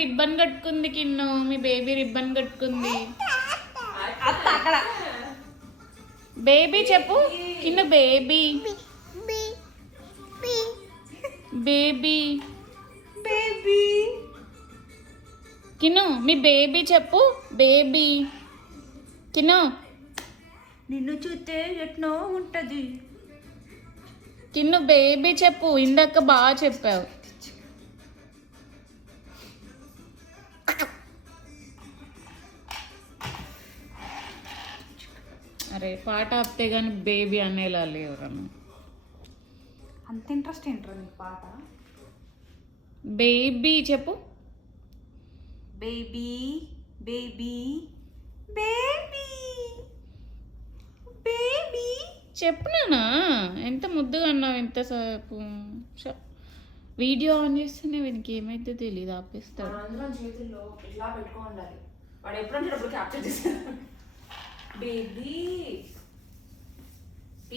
Ribbon కట్టుకుంది కిన్ను, మీ baby ribbon కట్టుకుంది. Baby చెప్పు కిన్ను, బేబీ బేబీ బేబీ కిన్ను, మీ బేబీ చెప్పు, బేబీ కిన్ను. నిన్ను చూస్తే ఎట్నో ఉంటది. కిన్ను బేబీ చెప్పు, ఇందాక బాగా చెప్పావు. అరే పాట ఆపితే కానీ బేబీ అనేలా లేవరన్నా. అంత ఇంట్రెస్ట్ ఏంట్రా నీకు పాట? బేబీ చెప్పు. బేబీ బేబీ బేబీ బేబీ చెప్పునానా, ఎంత ముద్దుగా అన్నావు ఎంతసేపు. వీడియో ఆన్ చేస్తేనే వీనికి ఏమైతే తెలియదు, ఆపేస్తాడు. అందరం చేతుల్లో ఇలా పెట్టుకో ఉండాలి. వాడు ఎప్పుడంటే అప్పుడు క్యాప్చర్ చేస్తాడు. బేబీ